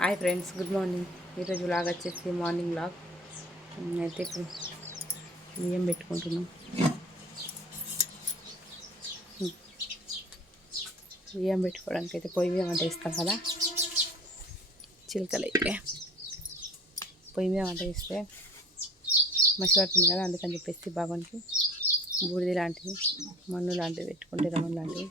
Hi friends, good morning. ఈరోజు vlog వచ్చేసి morning vlog. అయితే ఇప్పుడు బియ్యం పెట్టుకుంటున్నాం. బియ్యం పెట్టుకోవడానికి అయితే పొయ్యి మీద వంట చేస్తాం కదా, చిలుకలు అయితే పొయ్యి మీద వంట చేస్తే మసి పడుతుంది కదా, అందుకని చెప్పేసి బాగుంది బూడిది లాంటివి, మన్ను లాంటివి పెట్టుకుంటే రమన్ లాంటివి.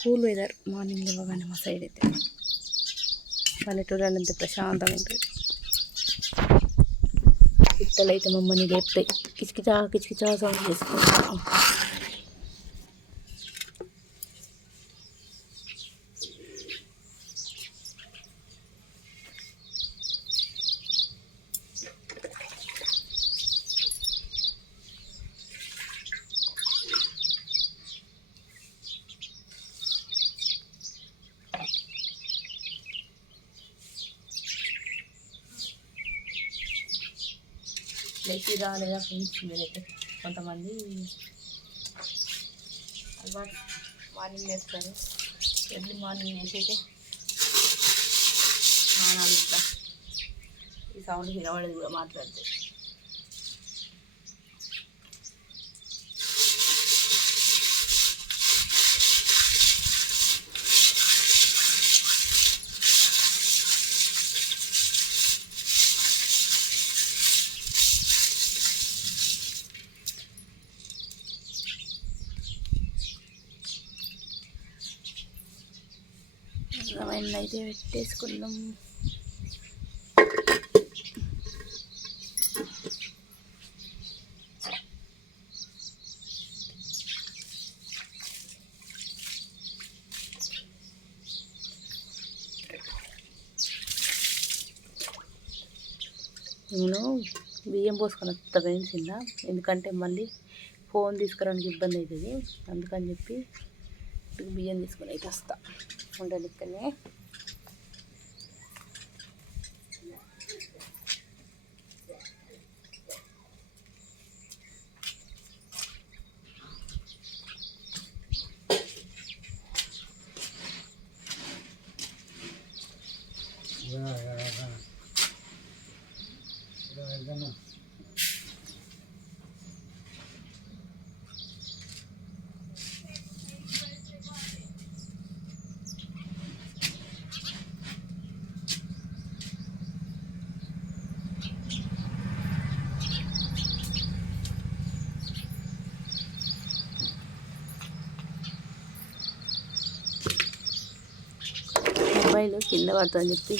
కూల్ వెదర్ మార్నింగ్ లేవగానే మా సైడ్ అయితే పల్లెటూరులో అంతే ప్రశాంతంగా ఉంటుంది. పిట్టలు అయితే మమ్మల్ని లేపుతాయి, కిచకిచా కిచకిచా సౌండ్ చేసుకుంటాం. లేచి రాలేదా ఫ్రెండ్స్? మీరైతే కొంతమంది అలవాటు మార్నింగ్ వేస్తారు, ఎర్లీ మార్నింగ్ వేసి అయితే స్నానాలు ఇట్లా ఈ సౌండ్ వినబడేది కూడా మాట్లాడితే. రవాయిన్ అయితే పెట్టేసుకుందాం. నేను బియ్యం పోసుకొని వస్తా వేయించిందా, ఎందుకంటే మళ్ళీ ఫోన్ తీసుకురావడానికి ఇబ్బంది అవుతుంది, అందుకని చెప్పి బియ్యం తీసుకొని అయితే వస్తా ఉండనిక్కనే. మొబైల్ కింద పడుతుందని చెప్పి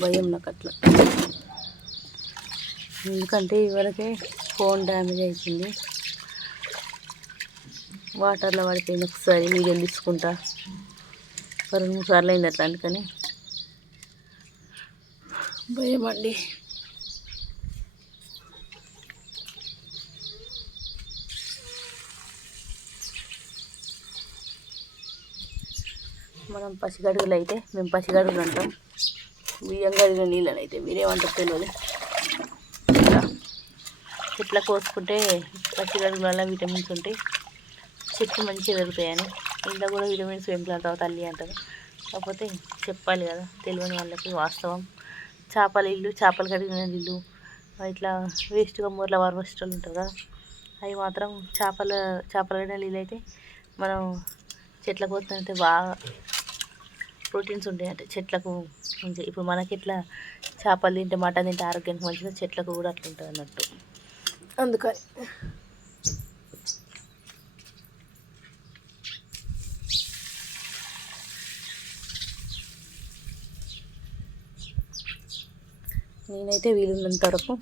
భయం నాకు అట్లా, ఎందుకంటే ఇవరకే ఫోన్ డ్యామేజ్ అవుతుంది, వాటర్లో పడిపోయింది. ఒకసారి వీడియోలు తీసుకుంటా 2-3 సార్లు అయింది అట్లా, అందుకని భయం అండి. మనం పసిగడుగులు అయితే మేము పసిగడుగులు అంటాం, బియ్యం కడిగిన నీళ్ళని అయితే మీరేమంటారు తెలియదు. చెట్ల కోసుకుంటే పసిగడుగుల వల్ల విటమిన్స్ ఉంటాయి, చెట్లు మంచిగా పెరుగుతాయని. ఇంట్లో కూడా విటమిన్స్ పెంపులంటావు తల్లి అంటారు, కాకపోతే చెప్పాలి కదా తెలియని వాళ్ళకి వాస్తవం. చేపల ఇల్లు, చేపలు కడిగిన ఇల్లు, ఇట్లా వేస్ట్గా మూరల వర్వస్టలు ఉంటారు కదా, అవి మాత్రం చేపలు కడిగిన నీళ్ళు అయితే మనం చెట్ల కోస్తుంటే బాగా ప్రోటీన్స్ ఉంటాయి అంటే చెట్లకు మంచిగా. ఇప్పుడు మనకి ఇట్లా చేపలు తింటే, మటన్ తింటే ఆరోగ్యానికి మంచిగా, చెట్లకు కూడా అట్లా ఉంటుంది అన్నట్టు, అందుకని. నేనైతే వీలున్నంత వరకు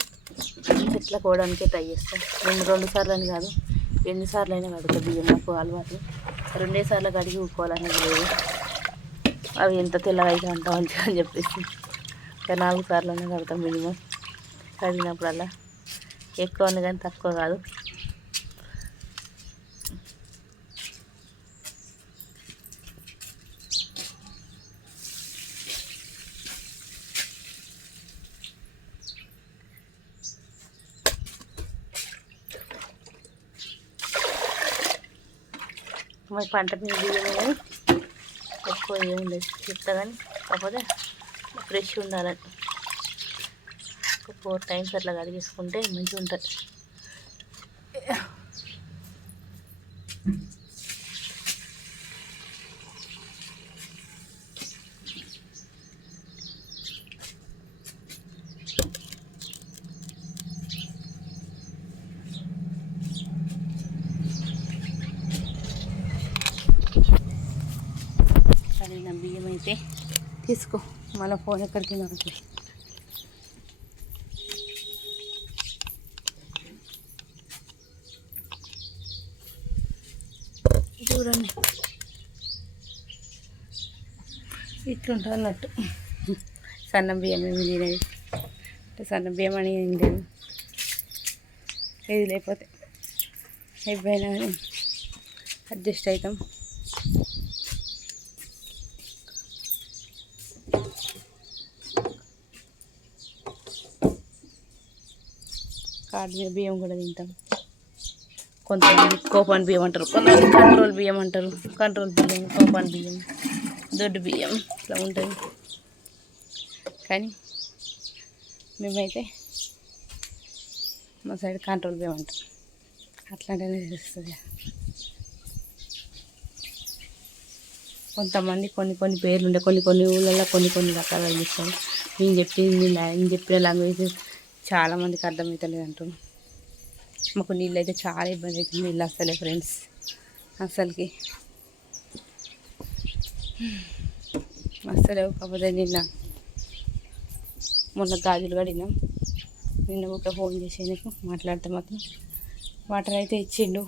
చెట్ల కోవడానికే ట్రై చేస్తాను. 2 సార్లు అని కాదు, ఎన్నిసార్లు అయినా కడుగుతా బియ్యం, నాకు అలవాటు. 2 సార్లు కడిగి ఊరుకోవాలనేది లేదు, అవి ఎంత తెల్లగా అయితే అంత మంచిగా అని చెప్పేసి 4 సార్లు కడతాం మినిమం. కడిగినప్పుడల్లా ఎక్కువ ఉంది కానీ తక్కువ కాదు. మరి పంట మీద బియ్యం కానీ ఎక్కువ ఏముండదు చెప్తా, కానీ కాకపోతే ఫ్రెష్ ఉండాలని ఒక 4 టైమ్స్ అట్లా కడిగేసుకుంటే మంచిగా ఉంటుంది. కడిగిన బియ్యం అయితే తీసుకో, మళ్ళీ ఫోన్ ఎక్కడికి నాకు చూడండి ఇట్లుంటుంది అన్నట్టు. సన్న బియ్యం ఏమి తినేది అంటే సన్న బియ్యం అని ఏం లేదు, ఏది లేకపోతే అయిపోయినా కానీ అడ్జస్ట్ అవుతాం. కాడి మీద బియ్యం కూడా తింటాం. కొంతమంది కోపాన్ బియ్యం అంటారు, కొంతమంది కంట్రోల్ బియ్యం అంటారు. కంట్రోల్ బియ్యం, కోపాన్ బియ్యం, దొడ్డు బియ్యం ఇట్లా ఉంటుంది. కానీ మేమైతే మా సైడ్ కంట్రోల్ బియ్యం అంటాం. అట్లాంటినే తెలుస్తుంది. కొంతమంది కొన్ని పేర్లు ఉండే, కొన్ని ఊళ్ళల్లో కొన్ని రకాలుగా చేస్తారు. నేను చెప్పిన లాంగ్వేజ్ చాలామందికి అర్థమవుతలేదు అంటారు. మాకు నీళ్ళు అయితే చాలా ఇబ్బంది అవుతుంది. నీళ్ళు వస్తలే ఫ్రెండ్స్, అసలుకి వస్తలేవు. కాకపోతే మొన్న గాజులు కడిగినాం. నిన్న ఒక ఫోన్ చేసేందుకు మాట్లాడితే మాత్రం వాటర్ అయితే ఇచ్చిండు,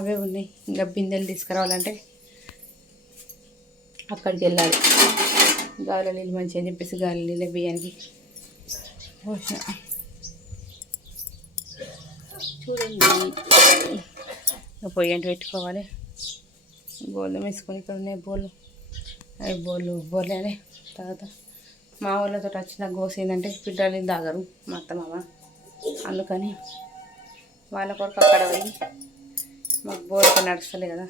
అవే ఉన్నాయి. ఇంకా బిందెలు తీసుకురావాలంటే అక్కడికి వెళ్ళాలి. గాలి నీళ్ళు మంచిగా అని చెప్పేసి గాలి నీళ్ళ బియ్యానికి పోసిన. చూడండి, పొయ్యి అంటే పెట్టుకోవాలి. బోళ్ళు వేసుకొని ఇక్కడ ఉన్నాయి బోళ్ళు, అవి బోర్లేనే. తర్వాత మా వాళ్ళతో వచ్చిన గోస ఏంటంటే పిల్లలు తాగరు మా అత్త మామ, అందుకని వాళ్ళ కొరకు అక్కడ పోయి మాకు బోర్ నడుస్తలే కదా,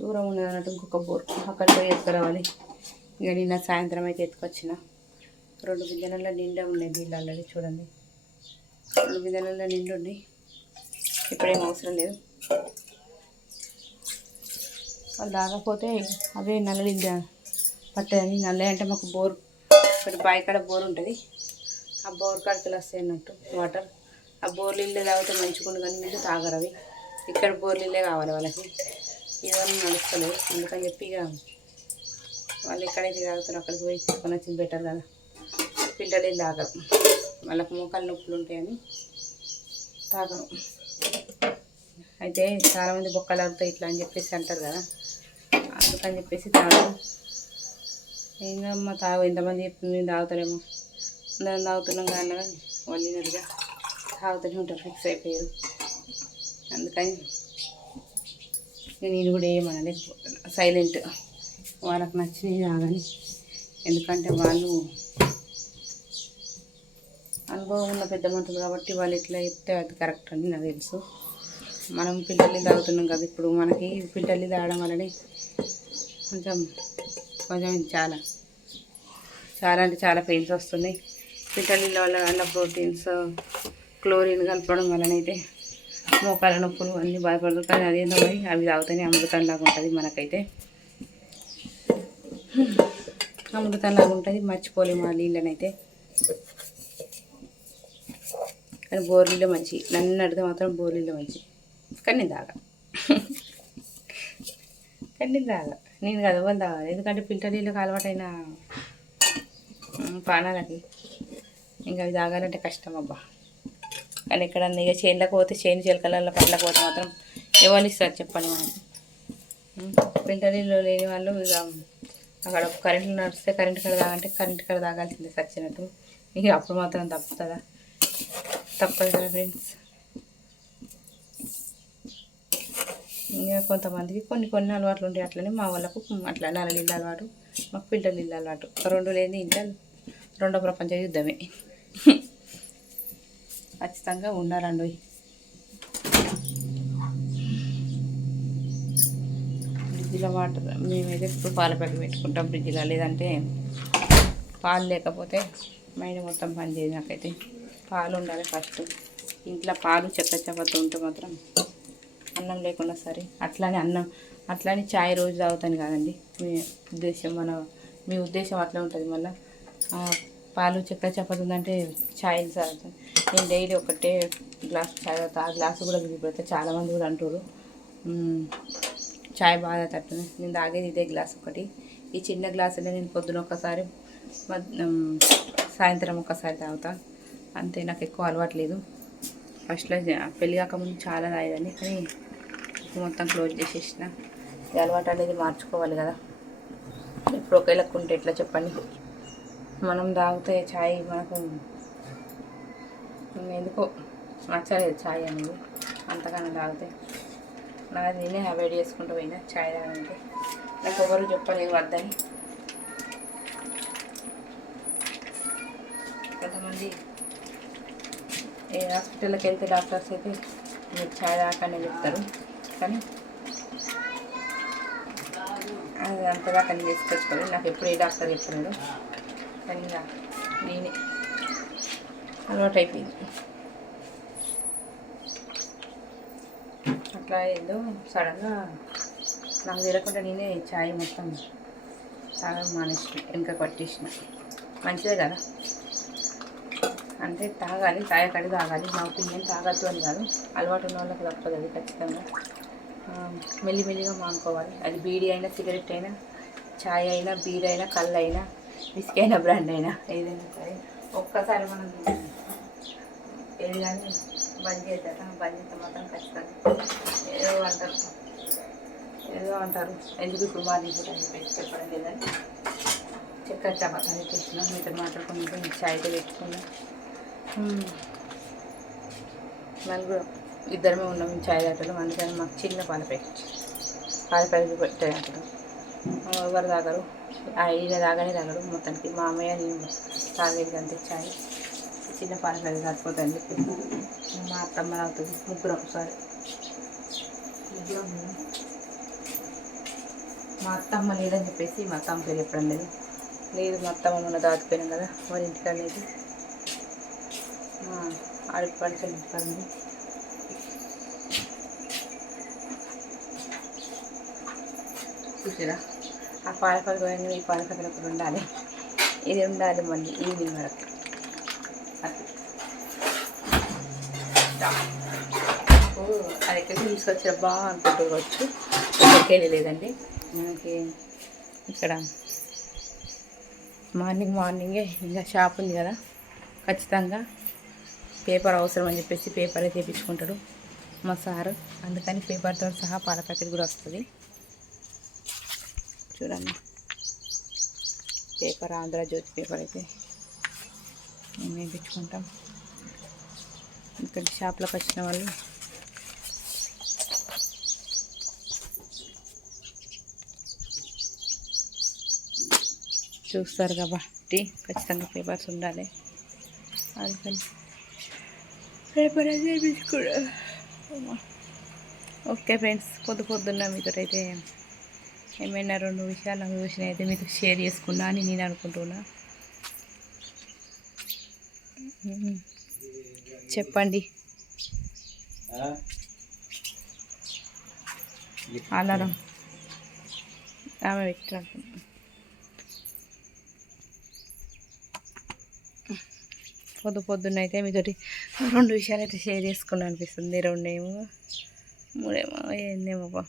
దూరం ఉన్నది అన్నట్టు ఇంకొక బోర్ అక్కడ పోయి ఎత్తుకురావాలి. ఇక నిన్న సాయంత్రం అయితే ఎత్తుకొచ్చిన. 2 బిందెలలో నిండా ఉన్నాయి నీళ్ళు ఆల్రెడీ. చూడండి, 2 బిందెలలో నిండు ఉన్నాయి. ఇప్పుడేం అవసరం లేదు. వాళ్ళు తాగకపోతే అవే నల్ల పట్టదని. నల్ల అంటే మాకు బోర్, ఒకటి బావి కాడ బోర్ ఉంటుంది. ఆ బోర్ కాడికి వస్తాయి అన్నట్టు వాటర్. ఆ బోర్ నీళ్ళే తాగితే మంచిగా కానీ నీళ్ళు తాగరు అవి. ఇక్కడ బోర్ నీళ్ళే కావాలి వాళ్ళకి. ఇవన్నీ నడుస్తలేదు, అందుకని చెప్పి ఇక వాళ్ళు ఎక్కడైతే తాగుతారో అక్కడికి పోయి తీసుకొని వచ్చింది బెటర్ కదా. పిల్లలు ఏం తాగరు, వాళ్ళకి మోకాలు నొప్పులు ఉంటాయని తాగరు. అయితే చాలామంది బొక్కలు ఆగుతాయి ఇట్లా అని చెప్పేసి అంటారు కదా, అందుకని చెప్పేసి తాగరు. ఇంకా మా ఎంతమంది చెప్తుంది మేము తాగుతారేమో, అందరం తాగుతున్నాం కానీ వాళ్ళు నడిగా తాగుతూనే ఉంటారు, ఫిక్స్ అయిపోయారు. అందుకని నేను కూడా ఏమనలేకపోతున్నా, సైలెంట్. వాళ్ళకి నచ్చినవి తాగని, ఎందుకంటే వాళ్ళు అనుభవం ఉన్న పెద్ద మంటలు కాబట్టి వాళ్ళు ఎట్లా చెప్తే అది కరెక్ట్ అని నాకు తెలుసు. మనం పిల్లల్ని తాగుతున్నాం కదా, ఇప్పుడు మనకి పిల్లల్ని తాగడం వల్లనే కొంచెం చాలా అంటే చాలా పెయిన్స్ వస్తున్నాయి. పిల్లల వల్ల అన్న ప్రోటీన్స్, క్లోరిన్ కలపడం వలనైతే మోకాల నొప్పులు అన్నీ బాధపడుతుంది. కానీ అదేందో మరి అవి తాగుతానే అమృతంలాగా ఉంటుంది. మనకైతే అమృతంలాగా ఉంటుంది, మర్చిపోలేము ఆ నీళ్ళనైతే. కానీ బోర్లీలో మంచి, నన్ను అడిగితే మాత్రం బోర్లీలో మంచి. కానీ నేను తాగా నేను కదా వాళ్ళు తాగాలి. ఎందుకంటే ఫిల్టర్ నీళ్ళకి అలవాటైన ప్రాణాలకి ఇంకా అవి తాగాలంటే కష్టం అబ్బా. కానీ ఎక్కడన్నా ఇక చేనులకు పోతే, చేను చిలకలలో పండ్లకు పోతే మాత్రం ఎవరు ఇస్తారు చెప్పండి మనకి. ఫిల్టర్ నీళ్ళు లేని వాళ్ళు ఇక అక్కడ కరెంట్లు నడిస్తే కరెంట్ కాడ తాగంటే కరెంట్ కాడ తాగాల్సిందే సచ్చినట్టు. ఇక అప్పుడు మాత్రం తప్పుతుందా? తప్పదు కదా ఫ్రెండ్స్. ఇంకా కొంతమందికి కొన్ని అలవాట్లు ఉంటాయి. అట్లనే మా వాళ్ళకు అట్లా నల్ల నీళ్ళు అలవాటు, మాకు ఫిల్టర్ నీళ్ళు అలవాటు. 2 లేని ఇంట్లో 2వ ప్రపంచ యుద్ధమే. ఖచ్చితంగా ఉండాలండి. ఫ్రిడ్జ్లో వాటర్ మేమైతే ఇప్పుడు పాల ప్యాకెట్ పెట్టుకుంటాం ఫ్రిడ్జ్లో. లేదంటే పాలు లేకపోతే మైండ్ మొత్తం పని చేయదు నాకైతే. పాలు ఉండాలి ఫస్ట్ ఇంట్లో. పాలు చపాతీ ఉంటే మాత్రం అన్నం లేకుండా సరే. అట్లానే చాయ్ రోజు తాగుతాను కాదండి మీ ఉద్దేశం. మీ ఉద్దేశం అట్లా ఉంటుంది. మళ్ళీ పాలు చపాతీ ఉందంటే చాయ్ తాగుతాను. నేను డైలీ ఒకటే గ్లాస్ చాయ్ తాగుతా. ఆ గ్లాసు కూడా విడిపోతే చాలామంది కూడా అంటారు చాయ్ బాగా తట్టును. నేను తాగేది ఇదే గ్లాస్ ఒకటి. ఈ చిన్న గ్లాసులో నేను పొద్దున ఒకసారి సాయంత్రం ఒకసారి తాగుతా అంతే. నాకు ఎక్కువ అలవాట్లేదు. ఫస్ట్లో పెళ్ళి కాకముందు చాలా తాగేదాన్ని, కానీ మొత్తం క్లోజ్ చేసేసిన. ఈ అలవాటు అనేది మార్చుకోవాలి కదా. ఇప్పుడు ఒకే లెక్క ఉంటే ఎట్లా చెప్పండి. మనం తాగితే ఛాయ్ మనకు ఎందుకో నచ్చలేదు ఛాయ్ అనేది. అంతగానో తాగితే నాది నేనే అవాయిడ్ చేసుకుంటూ పోయినా ఛాయ్ తాగాలంటే. నాకు ఎవరు చెప్పలేదు వద్దని. కొంతమంది ఏ హాస్పిటల్కి వెళ్తే డాక్టర్స్ అయితే మీరు ఛాయ్ తాగని చెప్తారు, కానీ అది అంతదాకా నేను తీసుకొచ్చుకోలేదు. నాకు ఎప్పుడు ఏ డాక్టర్ చెప్పలేదు, కానీ ఇంకా నేనే అలవాటు అయిపోయింది. అట్లా ఏదో సడన్గా నాకు తెలియకుండా నేనే ఛాయ్ మొత్తం తాగడం మానేసిన, వెనక పట్టేసిన. మంచిదే కదా అంటే తాగాలి, తాగకడి తాగాలి. నా ఒపీనియన్ తాగద్దు అని కాదు, అలవాటు ఉన్న వాళ్ళకి తప్పదు అది ఖచ్చితంగా. మెల్లిమెల్లిగా మానుకోవాలి. అది బీడీ అయినా, సిగరెట్ అయినా, ఛాయ్ అయినా, బీర్ అయినా, కళ్ళు అయినా, విస్కీ అయినా, బ్రాండ్ అయినా, ఏదైనా సరే ఒక్కసారి మనం ఏది కానీ బంద్ చేద్దాం. బంద్ చేస్తే మాత్రం ఖచ్చితంగా ఏదో అంటారు ఎందుకు ఇప్పుడు మార్నింగ్ కూడా అని చెప్పేసి చెప్పడం లేదని చక్కెర చపాతీ చేసినాం. మీతో మాట్లాడుకుంటే ఛాయ్తో పెట్టుకున్నాం. నలుగురు ఇద్దరమే ఉన్నాం ఛాయ్ తాగడం. అందుకని మాకు చిన్న పాల ప్యాకెట్ పెట్టాయి అక్కడ. ఎవరు తాగరు, ఈయన తాగడు మొత్తానికి. మా అమ్మయ్య నేను తాగేది అంతే ఛాయ్. చిన్న పాల ప్యాకెట్ సరిపోతుందని చెప్పేసి మా అత్తమ్మ తాగుతుంది. ముగ్గురం మా అత్తమ్మ లేదని చెప్పేసి మా అత్తమ్మ పేరు చెప్పడం లేదు. మా అత్తమ్మ మొన్న దాటిపోయినాం కదా వారి ఇంటికాడ అనేది. ఆడిపడిచే ఇంటికాడ ఉంది. చూసారా ఆ పాల ప్యాకెట్ పోయిన ఈ పాల ప్యాకెట్ ఒకటి ఉండాలి. ఇది ఉండాలి మళ్ళీ ఈవినింగ్ వరకు. అది ఎక్కడికి తీసుకొచ్చినబ్బా అనుకుంటుకోవచ్చు. ఎక్కడికి లేదండి. మనకి ఇక్కడ మార్నింగే ఇంకా షాప్ ఉంది కదా, ఖచ్చితంగా పేపర్ అవసరం అని చెప్పేసి పేపరే తెప్పించుకుంటాడు మా సారు. అందుకని పేపర్తో సహా పాల ప్యాకెట్ కూడా వస్తుంది. చూడండి పేపర్, ఆంధ్రజ్యోతి పేపర్ అయితే మేము వేయించుకుంటాం. ఇక్కడ షాప్లోకి వచ్చిన వాళ్ళు చూస్తారు కాబట్టి ఖచ్చితంగా పేపర్స్ ఉండాలి. అందుకని పేపర్ అయితే వేయించుకోవడం. ఓకే ఫ్రెండ్స్, పొద్దున్న మీతో అయితే ఏమైనా 2 విషయాలు నాకు చూసినా అయితే మీతో షేర్ చేసుకున్నా అని నేను అనుకుంటున్నా. చెప్పండి. అలారం ఆమె పెట్టాను. పొద్దున్న అయితే మీతోటి 2 విషయాలు అయితే షేర్ చేసుకున్నా అనిపిస్తుంది. 2 ఏమో 3 ఏమో ఏందేమో.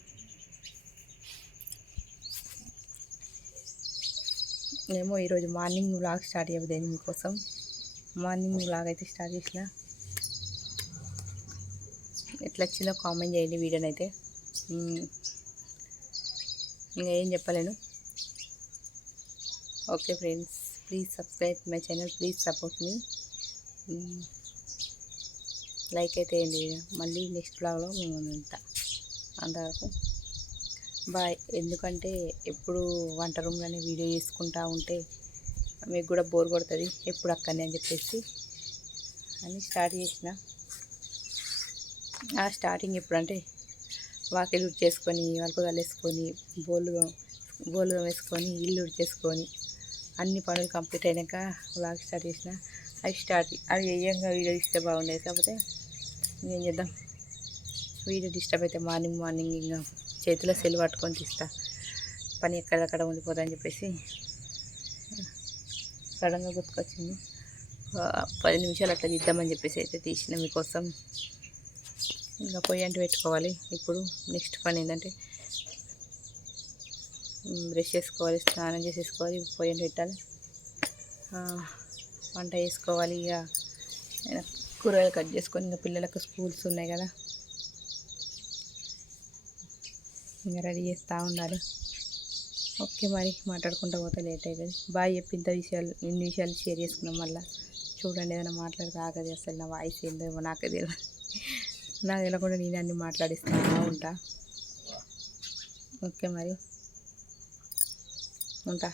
ఏమో ఈరోజు మార్నింగ్ వ్లాగ్ స్టార్ట్ చేయబోయేది మీకోసం. మార్నింగ్ వ్లాగ్ అయితే స్టార్ట్ చేసిన. ఎట్లా వచ్చిందో కామెంట్ చేయండి వీడియోని అయితే. ఇంకా ఏం చెప్పలేను. Okay friends, please subscribe my channel, please support me. Like అయితే ఏంటి. మళ్ళీ నెక్స్ట్ వ్లాగ్లో మేము ఉంటాం. అంతవరకు బాయ్. ఎందుకంటే ఎప్పుడు వంట రూమ్లోనే వీడియో చేసుకుంటూ ఉంటే మీకు కూడా బోర్ కొడుతుంది, ఎప్పుడు అక్కడనే అని చెప్పేసి అని స్టార్ట్ చేసిన. స్టార్టింగ్ ఎప్పుడంటే వాకిలి ఉడిచేసుకొని వలుపుదాలు వేసుకొని బోళ్ళు వేసుకొని ఇల్లు ఉడిచేసుకొని అన్ని పనులు కంప్లీట్ అయినాక వ్లాగ్ స్టార్ట్ చేసిన అవి వేయంగా వీడియో ఇస్తే బాగుండేది. కాకపోతే ఏం చేద్దాం, వీడియో డిస్టర్బ్ అయితే మార్నింగ్ ఇంకా చేతిలో సెల్ పట్టుకొని తీస్తా, పని ఎక్కడక్కడ ఉండిపోతుందని చెప్పేసి సడన్గా గుర్తుకొచ్చింది. 10 నిమిషాలు అట్లా తీద్దామని చెప్పేసి అయితే తీసిన మీకోసం. ఇంకా పొయ్యి అంటూ పెట్టుకోవాలి. ఇప్పుడు నెక్స్ట్ పని ఏంటంటే బ్రష్ చేసుకోవాలి, స్నానం చేసేసుకోవాలి, పొయ్యి అంటూ పెట్టాలి, వంట చేసుకోవాలి. ఇక కూరగాయలు కట్ చేసుకొని ఇంకా పిల్లలకు స్కూల్స్ ఉన్నాయి కదా, ఇంకా రెడీ చేస్తూ ఉండాలి. ఓకే, మరి మాట్లాడుకుంటూ పోతే లేట్ అవుతుంది. బాయ్ చెప్పి ఇన్ని విషయాలు షేర్ చేసుకున్నాం. మళ్ళీ చూడండి, ఏదైనా మాట్లాడితే ఆగది. అసలు నా వాయిస్ ఏందో నాకే తెలియదు, నాకు తెలియకుండా నేను అన్నీ మాట్లాడిస్తూ ఉంటా. ఓకే, మరి ఉంటా.